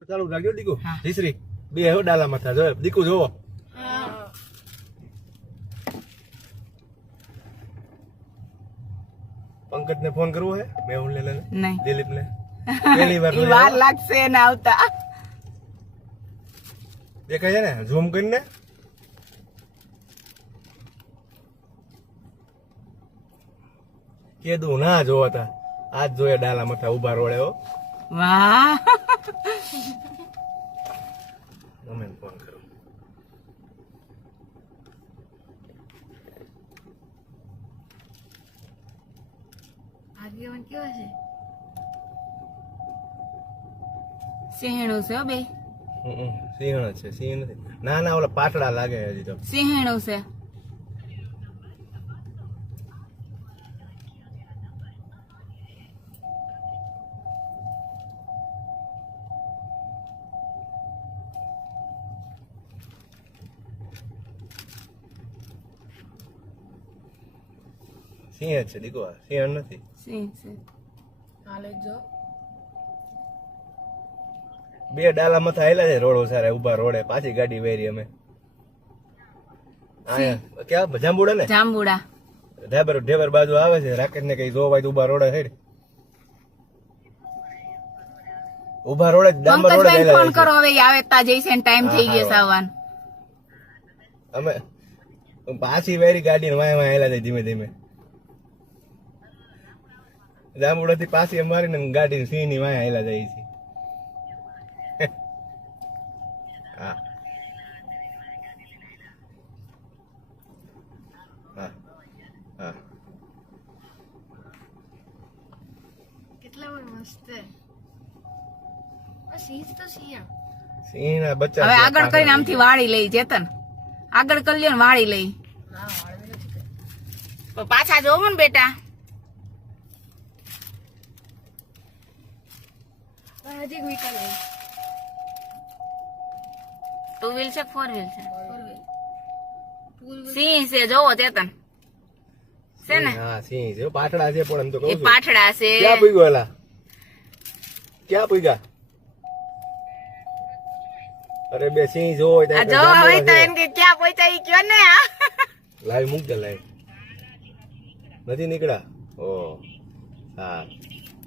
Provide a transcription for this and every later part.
ચાલુ રાખજો દીકુ ધીસરી બે હો ડાલા માથા જો દીકુ જોવો પંકજ ને ફોન કરવો હે મેહુલ ને નહીં દિલીપ ને પહેલી વાર ઈ વાર લાગશે ને આવતા દેખાય છે ને ઝૂમ કરીને કીધું ના જોવા આજ જોયા ડાલા માથા ઉભા રોડે હો વાહ મમ્મીને ફોન કરો આગેવાન કેવા છે સિંહણું છે હો બે સિંહણ છે સિંહ નથી ના ના ઓલા પાટડા લાગે હજી તો સિંહણું છે સિંહ જ છે દીકો સિંહણ નથી સિંહ છે હાલે જો બે ડાલા માથા આયેલા છે રોડો સારે ઉભા રોડે પાછી ગાડી વેરી અમે આયા ક્યાં જાંબુડા ને જાંબુડા ઢેબર બાજુ આવે છે રાકેશ ને કઈ જોવાય તો ઉભા રોડે હેડ ઉભા રોડે ડાંબર રોડે પંકજભાઈ ફોન કરો હવે ઈ આવે તા જઈશે ને ટાઈમ થઈ ગયો સાવન અમે પાછી વેરી ગાડી વાય વાય આયેલા છે ધીમે ધીમે જાંબુડા થી પાછી અમારી ને ગાડી સિંહ ની વાય આયેલા જાય છે હા હા હા કેટલા વાર મસ્ત સિંહ તો સિંહ સિંહ ના બચ્ચા હવે આગળ કરીને આમથી વાળી લઈ ચેતન આગળ કરી લ્યો ને વાળી લઈ ના વાળવી નથી કરી. તો પાછા જોવો ને બેટા પણ હજી વિકલ છે 2 વ્હીલ છે 4 વ્હીલ છે ફોર વ્હીલ સિંહ છે જોવો ચેતન છે ને હા સિંહ છે પાટડા છે પણ એમ તો કહું એ છું પાઠડા છે ક્યાં પૂગ્યો એલા ક્યાં પૂગ્યા અરે બે સિંહ જોવો હોય આ તો જો હવે તો એમ કે ક્યાં પહોંચ્યા ઈ કયો ને આ લાઈવ મૂક દે લાઈવ નથી નીકળ્યા ઓ હા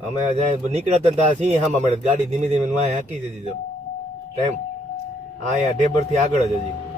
અમે જ્યાં નીકળ્યા હતા ત્યાં સિંહ હામાં મળે ગાડી ધીમે ધીમે વાય હાકી જતી તો ટાઈમ હા અહીંયા ઢેબર થી આગળ જ હજી